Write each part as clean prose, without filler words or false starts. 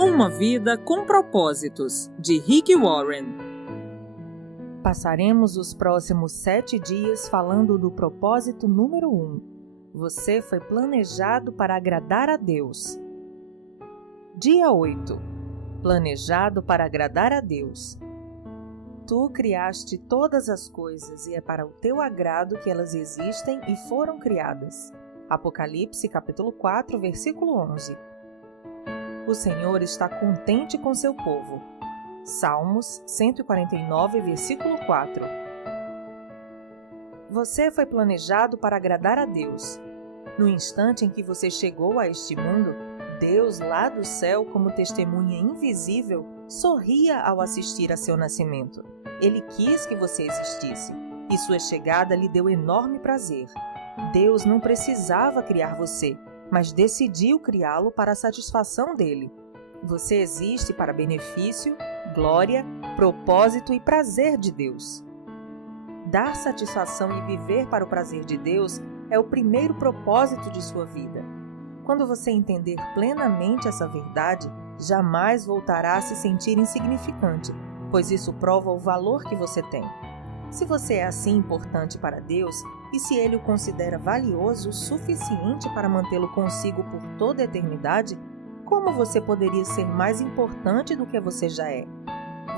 Uma vida com propósitos, de Rick Warren. Passaremos os próximos 7 dias falando do propósito número 1. Você foi planejado para agradar a Deus. Dia 8. Planejado para agradar a Deus. Tu criaste todas as coisas e é para o teu agrado que elas existem e foram criadas. Apocalipse capítulo 4, versículo 11. O Senhor está contente com seu povo. Salmos 149, versículo 4. Você foi planejado para agradar a Deus. No instante em que você chegou a este mundo, Deus lá do céu, como testemunha invisível, sorria ao assistir a seu nascimento. Ele quis que você existisse, e sua chegada lhe deu enorme prazer. Deus não precisava criar você, mas decidiu criá-lo para a satisfação dele. Você existe para benefício, glória, propósito e prazer de Deus. Dar satisfação e viver para o prazer de Deus é o primeiro propósito de sua vida. Quando você entender plenamente essa verdade, jamais voltará a se sentir insignificante, pois isso prova o valor que você tem. Se você é assim importante para Deus, e se Ele o considera valioso o suficiente para mantê-lo consigo por toda a eternidade, como você poderia ser mais importante do que você já é?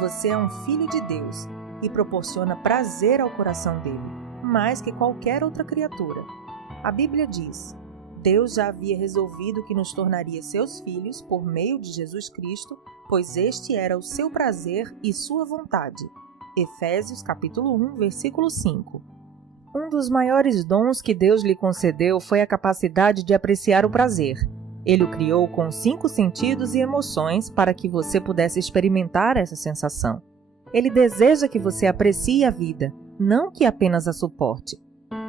Você é um filho de Deus e proporciona prazer ao coração dele, mais que qualquer outra criatura. A Bíblia diz: Deus já havia resolvido que nos tornaria seus filhos por meio de Jesus Cristo, pois este era o seu prazer e sua vontade. Efésios capítulo 1, versículo 5. Um dos maiores dons que Deus lhe concedeu foi a capacidade de apreciar o prazer. Ele o criou com 5 sentidos e emoções para que você pudesse experimentar essa sensação. Ele deseja que você aprecie a vida, não que apenas a suporte.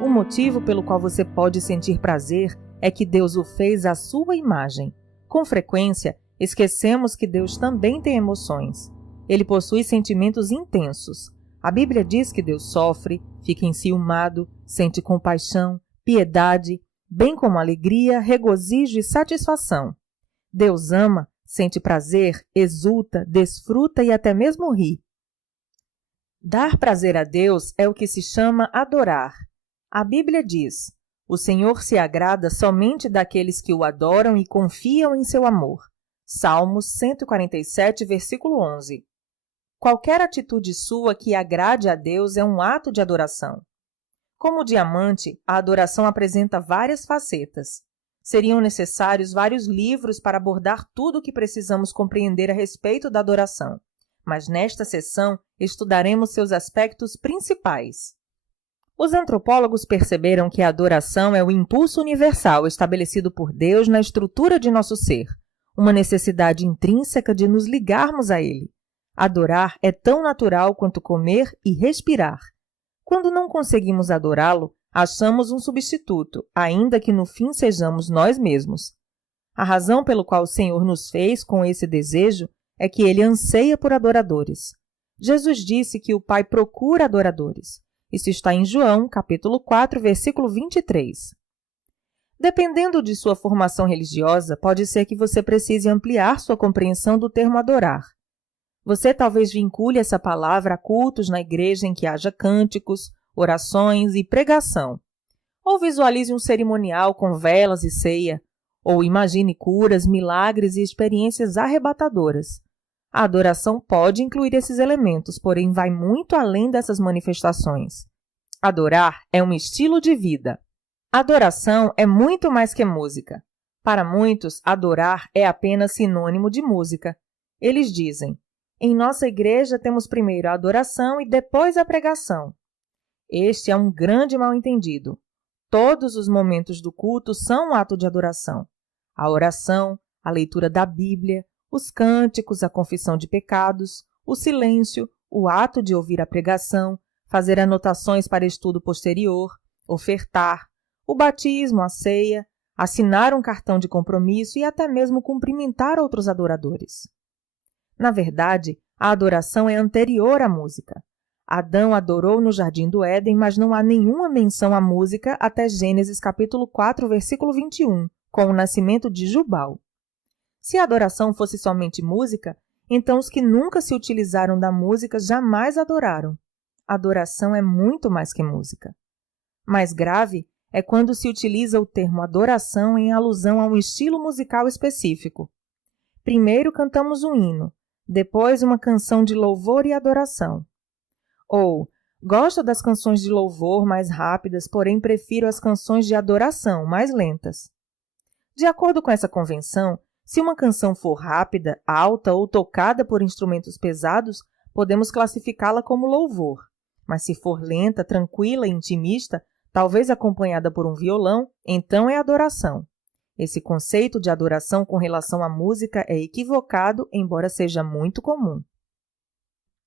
O motivo pelo qual você pode sentir prazer é que Deus o fez à sua imagem. Com frequência, esquecemos que Deus também tem emoções. Ele possui sentimentos intensos. A Bíblia diz que Deus sofre, fica enciumado, sente compaixão, piedade, bem como alegria, regozijo e satisfação. Deus ama, sente prazer, exulta, desfruta e até mesmo ri. Dar prazer a Deus é o que se chama adorar. A Bíblia diz: o Senhor se agrada somente daqueles que o adoram e confiam em seu amor. Salmos 147, versículo 11. Qualquer atitude sua que agrade a Deus é um ato de adoração. Como diamante, a adoração apresenta várias facetas. Seriam necessários vários livros para abordar tudo o que precisamos compreender a respeito da adoração. Mas nesta sessão estudaremos seus aspectos principais. Os antropólogos perceberam que a adoração é o impulso universal estabelecido por Deus na estrutura de nosso ser, uma necessidade intrínseca de nos ligarmos a Ele. Adorar é tão natural quanto comer e respirar. Quando não conseguimos adorá-lo, achamos um substituto, ainda que no fim sejamos nós mesmos. A razão pelo qual o Senhor nos fez com esse desejo é que Ele anseia por adoradores. Jesus disse que o Pai procura adoradores. Isso está em João, capítulo 4, versículo 23. Dependendo de sua formação religiosa, pode ser que você precise ampliar sua compreensão do termo adorar. Você talvez vincule essa palavra a cultos na igreja em que haja cânticos, orações e pregação. Ou visualize um cerimonial com velas e ceia. Ou imagine curas, milagres e experiências arrebatadoras. A adoração pode incluir esses elementos, porém vai muito além dessas manifestações. Adorar é um estilo de vida. Adoração é muito mais que música. Para muitos, adorar é apenas sinônimo de música. Eles dizem: em nossa igreja temos primeiro a adoração e depois a pregação. Este é um grande mal-entendido. Todos os momentos do culto são um ato de adoração. A oração, a leitura da Bíblia, os cânticos, a confissão de pecados, o silêncio, o ato de ouvir a pregação, fazer anotações para estudo posterior, ofertar, o batismo, a ceia, assinar um cartão de compromisso e até mesmo cumprimentar outros adoradores. Na verdade, a adoração é anterior à música. Adão adorou no Jardim do Éden, mas não há nenhuma menção à música até Gênesis capítulo 4, versículo 21, com o nascimento de Jubal. Se a adoração fosse somente música, então os que nunca se utilizaram da música jamais adoraram. Adoração é muito mais que música. Mais grave é quando se utiliza o termo adoração em alusão a um estilo musical específico. Primeiro cantamos um hino, depois uma canção de louvor e adoração. Ou, gosto das canções de louvor mais rápidas, porém prefiro as canções de adoração mais lentas. De acordo com essa convenção, se uma canção for rápida, alta ou tocada por instrumentos pesados, podemos classificá-la como louvor. Mas se for lenta, tranquila e intimista, talvez acompanhada por um violão, então é adoração. Esse conceito de adoração com relação à música é equivocado, embora seja muito comum.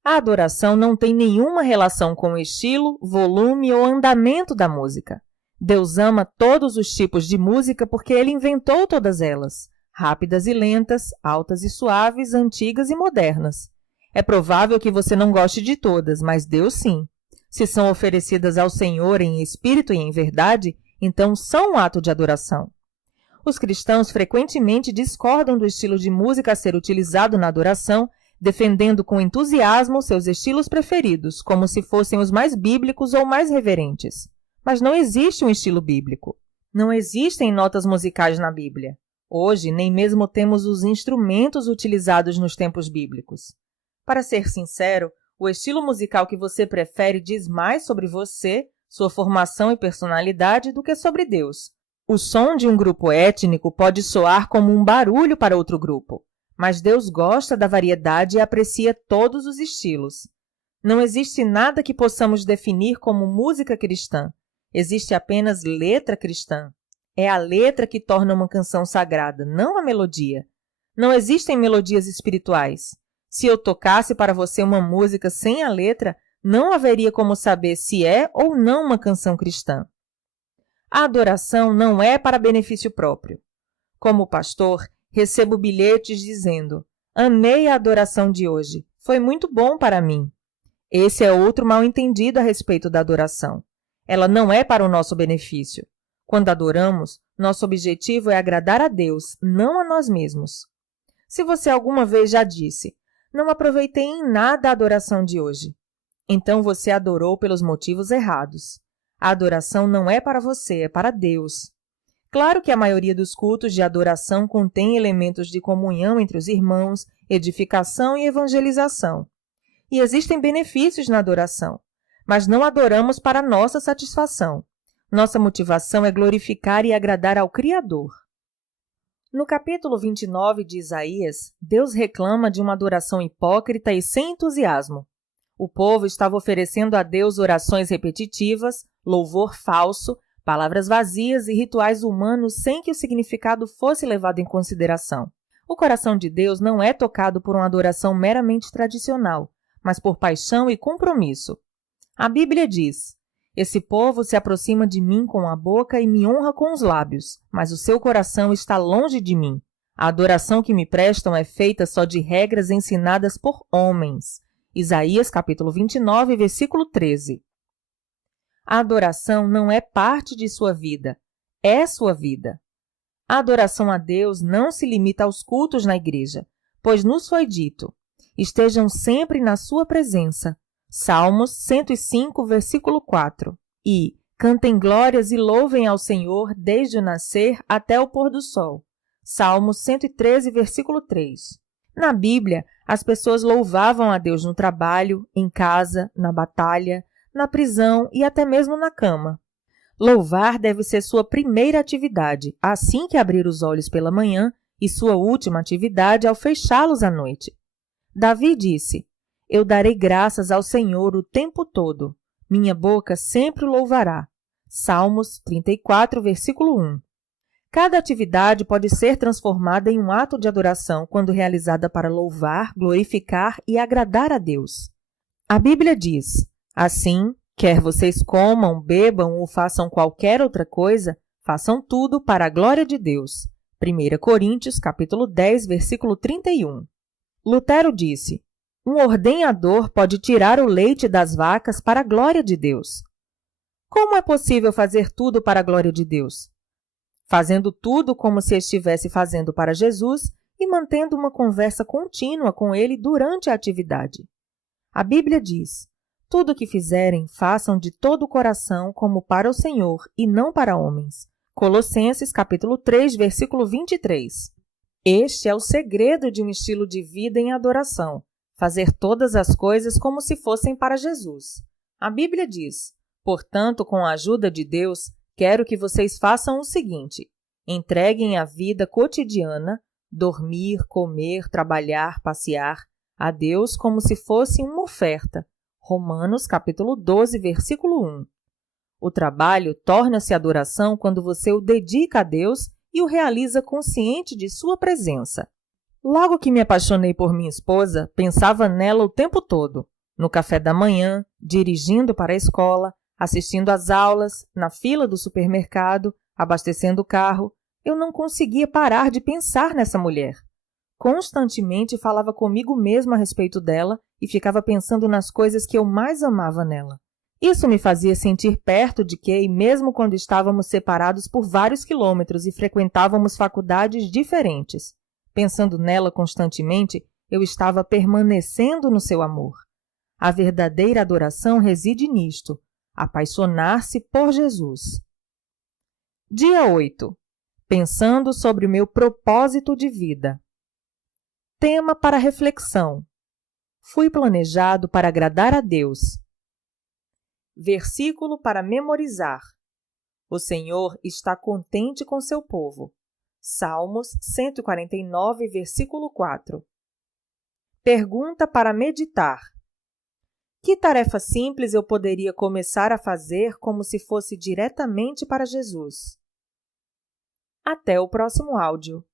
A adoração não tem nenhuma relação com o estilo, volume ou andamento da música. Deus ama todos os tipos de música porque Ele inventou todas elas, rápidas e lentas, altas e suaves, antigas e modernas. É provável que você não goste de todas, mas Deus sim. Se são oferecidas ao Senhor em espírito e em verdade, então são um ato de adoração. Os cristãos frequentemente discordam do estilo de música a ser utilizado na adoração, defendendo com entusiasmo seus estilos preferidos, como se fossem os mais bíblicos ou mais reverentes. Mas não existe um estilo bíblico. Não existem notas musicais na Bíblia. Hoje, nem mesmo temos os instrumentos utilizados nos tempos bíblicos. Para ser sincero, o estilo musical que você prefere diz mais sobre você, sua formação e personalidade do que sobre Deus. O som de um grupo étnico pode soar como um barulho para outro grupo, mas Deus gosta da variedade e aprecia todos os estilos. Não existe nada que possamos definir como música cristã. Existe apenas letra cristã. É a letra que torna uma canção sagrada, não a melodia. Não existem melodias espirituais. Se eu tocasse para você uma música sem a letra, não haveria como saber se é ou não uma canção cristã. A adoração não é para benefício próprio. Como pastor, recebo bilhetes dizendo: amei a adoração de hoje, foi muito bom para mim. Esse é outro mal-entendido a respeito da adoração. Ela não é para o nosso benefício. Quando adoramos, nosso objetivo é agradar a Deus, não a nós mesmos. Se você alguma vez já disse: não aproveitei em nada a adoração de hoje, então você adorou pelos motivos errados. A adoração não é para você, é para Deus. Claro que a maioria dos cultos de adoração contém elementos de comunhão entre os irmãos, edificação e evangelização. E existem benefícios na adoração, mas não adoramos para nossa satisfação. Nossa motivação é glorificar e agradar ao Criador. No capítulo 29 de Isaías, Deus reclama de uma adoração hipócrita e sem entusiasmo. O povo estava oferecendo a Deus orações repetitivas, louvor falso, palavras vazias e rituais humanos sem que o significado fosse levado em consideração. O coração de Deus não é tocado por uma adoração meramente tradicional, mas por paixão e compromisso. A Bíblia diz: esse povo se aproxima de mim com a boca e me honra com os lábios, mas o seu coração está longe de mim. A adoração que me prestam é feita só de regras ensinadas por homens. Isaías capítulo 29, versículo 13. A adoração não é parte de sua vida, é sua vida. A adoração a Deus não se limita aos cultos na igreja, pois nos foi dito: estejam sempre na sua presença. Salmos 105, versículo 4. E cantem glórias e louvem ao Senhor desde o nascer até o pôr do sol. Salmos 113, versículo 3. Na Bíblia, as pessoas louvavam a Deus no trabalho, em casa, na batalha, na prisão e até mesmo na cama. Louvar deve ser sua primeira atividade, assim que abrir os olhos pela manhã, e sua última atividade ao fechá-los à noite. Davi disse: eu darei graças ao Senhor o tempo todo. Minha boca sempre o louvará. Salmos 34, versículo 1. Cada atividade pode ser transformada em um ato de adoração quando realizada para louvar, glorificar e agradar a Deus. A Bíblia diz: assim, quer vocês comam, bebam ou façam qualquer outra coisa, façam tudo para a glória de Deus. 1 Coríntios, capítulo 10, versículo 31. Lutero disse: um ordenhador pode tirar o leite das vacas para a glória de Deus. Como é possível fazer tudo para a glória de Deus? Fazendo tudo como se estivesse fazendo para Jesus e mantendo uma conversa contínua com ele durante a atividade. A Bíblia diz: tudo o que fizerem, façam de todo o coração como para o Senhor e não para homens. Colossenses capítulo 3, versículo 23. Este é o segredo de um estilo de vida em adoração: fazer todas as coisas como se fossem para Jesus. A Bíblia diz: portanto, com a ajuda de Deus, quero que vocês façam o seguinte: entreguem a vida cotidiana, dormir, comer, trabalhar, passear, a Deus como se fosse uma oferta. Romanos capítulo 12, versículo 1. O trabalho torna-se adoração quando você o dedica a Deus e o realiza consciente de sua presença. Logo que me apaixonei por minha esposa, pensava nela o tempo todo. No café da manhã, dirigindo para a escola, assistindo às aulas, na fila do supermercado, abastecendo o carro, eu não conseguia parar de pensar nessa mulher. Constantemente falava comigo mesma a respeito dela e ficava pensando nas coisas que eu mais amava nela. Isso me fazia sentir perto de Kay, mesmo quando estávamos separados por vários quilômetros e frequentávamos faculdades diferentes. Pensando nela constantemente, eu estava permanecendo no seu amor. A verdadeira adoração reside nisto: apaixonar-se por Jesus. Dia 8. Pensando sobre o meu propósito de vida. Tema para reflexão: fui planejado para agradar a Deus. Versículo para memorizar: o Senhor está contente com seu povo. Salmos 149, versículo 4. Pergunta para meditar: que tarefa simples eu poderia começar a fazer como se fosse diretamente para Jesus? Até o próximo áudio.